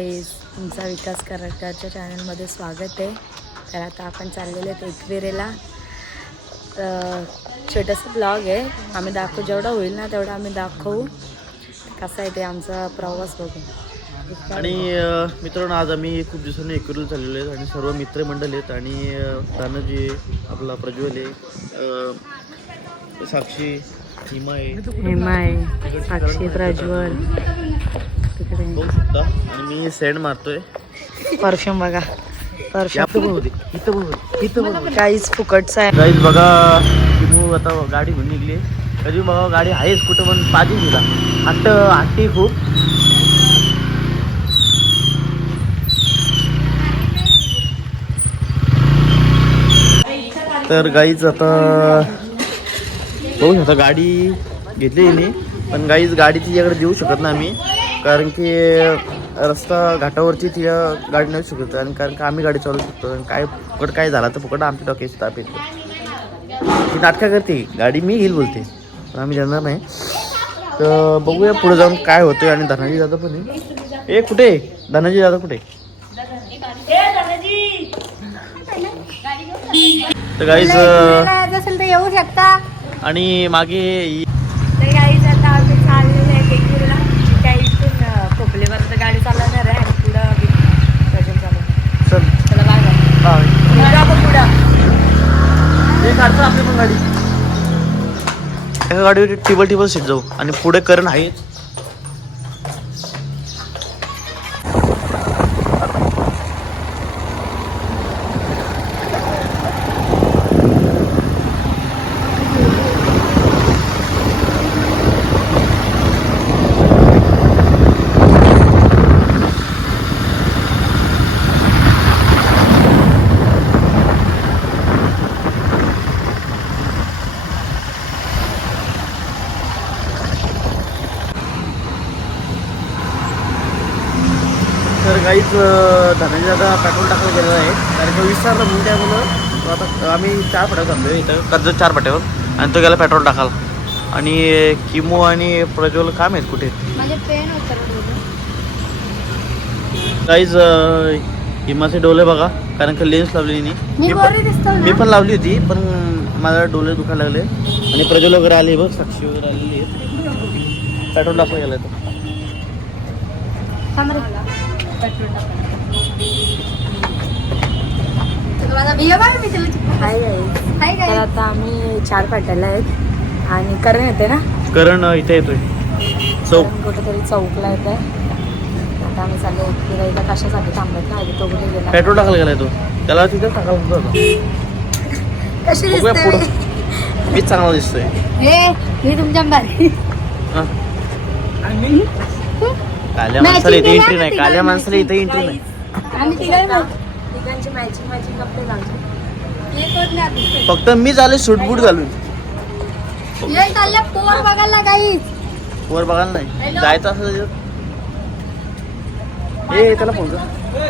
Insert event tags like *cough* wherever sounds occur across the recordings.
तुमचा विकास कराडकरच्या चॅनलमध्ये स्वागत आहे. तर आता आपण चाललेले आहेत एकविरेला. तर छोटंसं ब्लॉग आहे. आम्ही दाखवू जेवढं होईल ना तेवढं आम्ही दाखवू. कसा आहे ते आमचा प्रवास बघू आणि मित्रांनो आज आम्ही खूप दिवसांनी एकूण चाललेलो आहेत आणि सर्व मित्रमंडळ आहेत आणि तानाजी आपला प्रज्वल आहे साक्षी हिमा आहे. हेमा आहे साक्षी प्रज्वल. बघू शकता आणि मी सेंड मारतोय. परफ्यूम बघा. परफ्यूम. काहीच फुकटचं आहे. गाईज बघा किमू आता गाडी घेऊन निघली. कधी बघा गाडी आहेच कुठं पण पाहिजे तिला. हट्ट हट्टी खूप. तर गाईज आता बघू शकता गाडी घेतली मी. पण गाईज गाडी तिच्याकडे देऊ शकत नाही आम्ही कारण की रस्ता घाटावरती तिला गाडी नेऊ शकत आणि कारण का आम्ही गाडी चालवू शकतो आणि काय फुकट काय झाला तर फुकट आमच्या डोक्याची ताप येते. ती नाटका करते गाडी मी घेईल बोलते पण आम्ही जाणार नाही. तर बघूया पुढे जाऊन काय होतंय आणि धनाजी दादा पण ए कुठे धनाजी दादा कुठे तर गाईज असेल तर येऊ शकता. आणि मागे ही- तर गाईज आता आम्ही चाललेलो आहे एकविरेला त्या इथून अं, खोपलेपर्यंत गाडी चालवणार आहे आणि पुढं भजन चालवणार चल चला बाय हा. पुढं आपण पुढं हे काढतो आपली पण गाडी एका गाडीवर टेबल टेबल सीट जाऊ. आणि पुढे करण आहे तर काहीच धनाजी दादा पेट्रोल टाकायला गेलेला आहे. कारण का विसरला म्हणून काय म्हणलं तो आता आम्ही चार फाट्यावर थांबलो इथं. कर्जत चार फाट्यावर आणि तो गेला पेट्रोल टाकायला. आणि किमो आणि प्रज्वल काम आहेत कुठे? काहीच हिमाचे डोले बघा. कारण का लेन्स लावलेली नाही. मी पण दिसतो मी पण लावली होती पण मला डोले दुखायला लागले. आणि प्रज्वल वगैरे आले बघ साक्षी वगैरे आलेली आहे पेट्रोल टाकायला गेला तो. हाय गाईज तर आता आम्ही चार पाट्याला आहेत. आणि करण येते ना? करण इथे येतोय. चौक करण कुठेतरी चौकला येते आता आम्ही चाललो फिरायला कशासाठी थांबत ना? तो कुठे गेला पेट्रोल टाकायला गेलाय तो. त्याला तिथे टाकायला होता तो. कशी बघूया दिसते पुढं. मीच चांगला दिसतोय. हे मी तुमच्या बारी हा. काल्या माणसाला इथे एंट्री नाही. काल्या माणसाला इथे एंट्री नाही. आम्ही तिघांना तिघांची मॅचिंग मॅचिंग कपडे घालतो. कोण नाही फक्त मी झाले सूट बूट घालून. चालल्या पोर बघायला वर बघायला नाही. जायचं असं. ए त्याला फोन कर.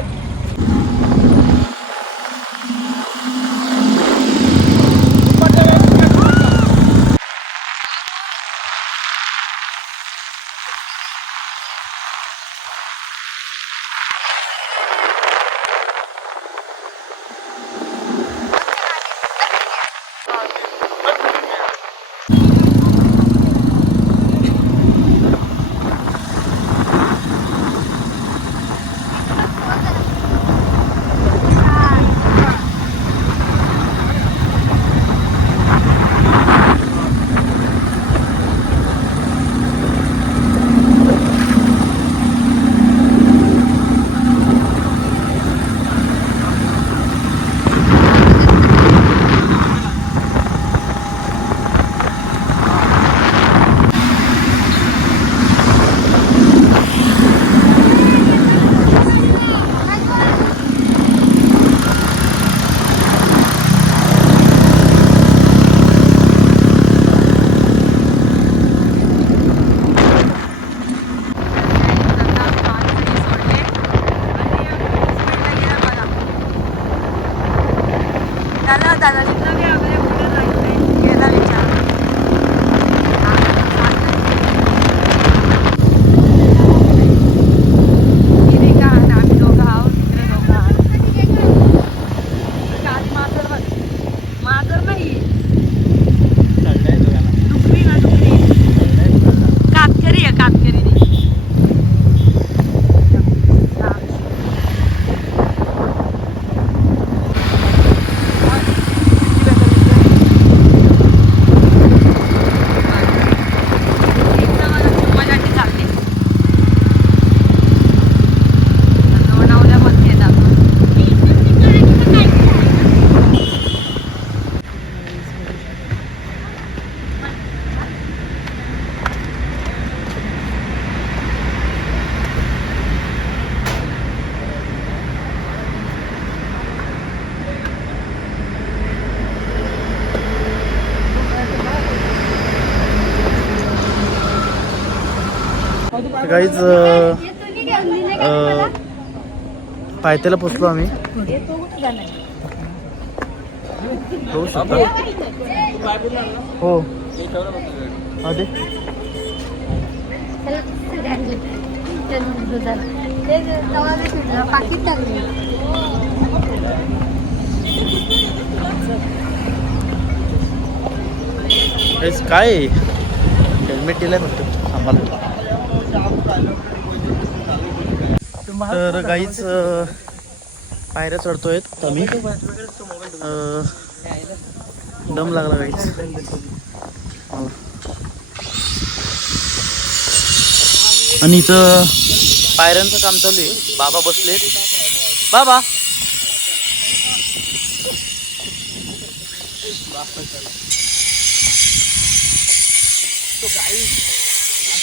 燃料站着停。काहीच पायथ्याला पोचलो आम्ही. हो हा. टाकले काहीच काय? हेल्मेट दिलाय फक्त. आम्हाला तर काहीच पायऱ्या चढतोय आम्ही. दम लागला काहीच आणि इथं पायऱ्यांचं काम चालू आहे. बाबा बसलेत. बाबा.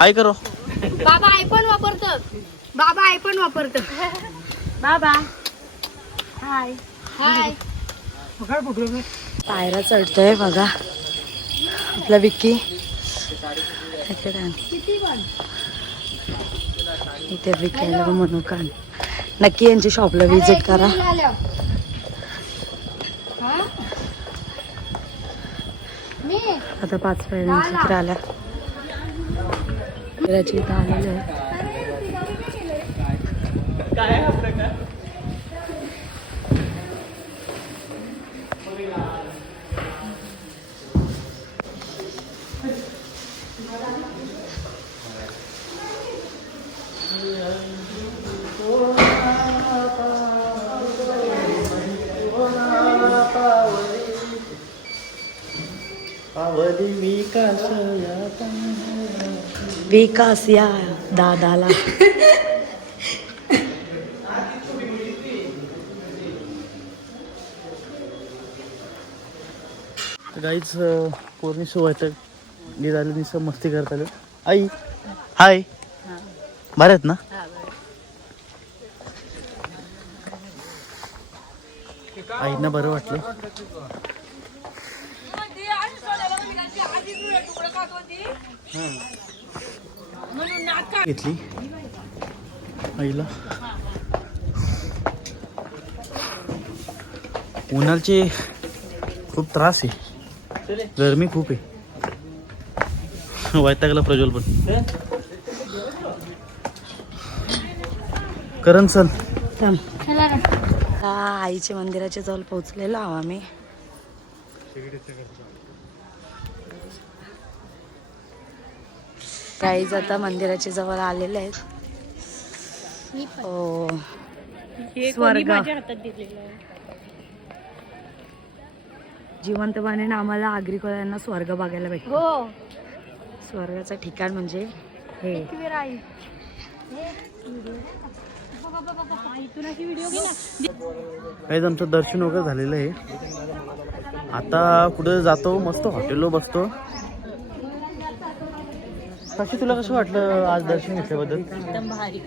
हाय करो. बाबा आयफोन वापरतो. बाबा आयफोन वापरतो. बाबा. हाय हाय पायऱ्या चढतोय बघा. आपला विक्की. पण. इथे विकायला म्हणू का नक्की यांच्या शॉपला व्हिजिट करा. हा? मी आता पाच चित्र आल्या. चित्राची इथं आलेलं आहे विकास या दादाला. गाईच पूर्ण सोबत झालं निसं मस्ती करत आलं. आई हाय. बरं आहेत ना? आईना बरं वाटलं. घेतली. आईला. उन्हाळचे खूप त्रास आहे. गरमी खूप आहे. वैतागला प्रज्वल पण. करण चल. आईच्या मंदिराच्या जवळ पोहोचलेलो आहो आम्ही. काहीच आता मंदिराच्या जवळ आलेले आहेत. हो. स्वर्ग. जिवंतपणे आम्हाला आग्रिकोल्यांना स्वर्ग बघायला भेटतो हो. स्वर्गाचं ठिकाण म्हणजे हे. आमचं दर्शन वगैरे झालेलं आहे. आता कुठं जातो? मस्त हॉटेलवर बसतो. कशी तुला कसं वाटलं आज दर्शन घेतल्याबद्दल? एकदम भारी.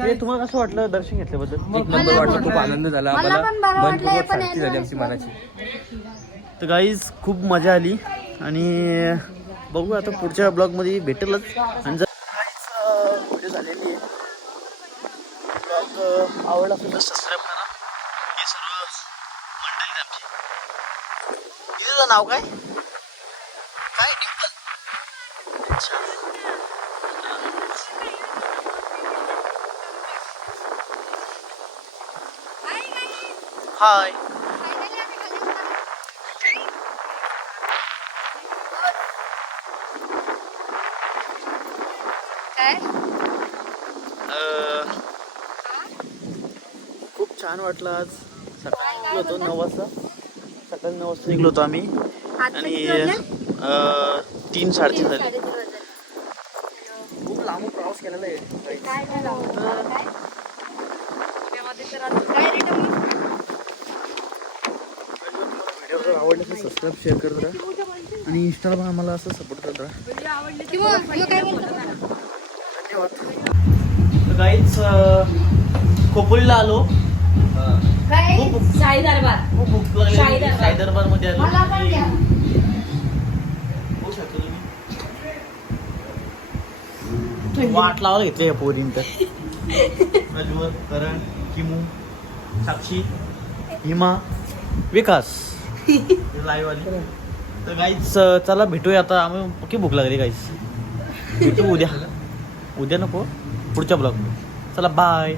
हे तुम्हाला कसं वाटलं दर्शन घेतल्याबद्दल? एक नंबर वाटलं खूप आनंद झाला. मला आम्हाला पण बरं वाटलं, मनपूर्वक पण शांती झाली आमची मनाची. तर गाईज खूप मजा आली. आणि बघू आता पुढच्या ब्लॉगमध्ये भेटेलच. आणि जर guys, व्हिडिओ झालेली आहे ब्लॉग आवडला असेल तर सबस्क्राईब करा. हे सर्व मंडळी आहेत आमची तुझं नाव काय? काय? डिंपल. अच्छा हाय. खूप छान वाटलं आज. सकाळी निघलो होतो नऊ वाजता सकाळी नऊ वाजता निघलो होतो आम्ही. आणि तीन साडेतीन झाले साडेतीन वाजले. खूप लांब प्रवास केलेलं आहे. काय? व्हिडिओ आवडले तर सबस्क्राईब शेअर करत राहा. आणि इंस्टाला पण आम्हाला असं सपोर्ट करत राहा. बोलतो? तर काहीच खोपोलीला आलो. काय? खूप भूक- शाही दरबार खूप. शाही दरबारमध्ये आलो मला पण द्या. बघू शकता तुम्ही वाट लावायला घेतली या पोरीन तर. *laughs* प्रज्वल करण किमू साक्षी हिमा विकास. लाईव्ह आली तर गाईच चला भेटूया आता. आम्ही पक्की भूक लागली गाईच *laughs* भेटू उद्या. उद्या नको. पुढच्या ब्लॉग चला बाय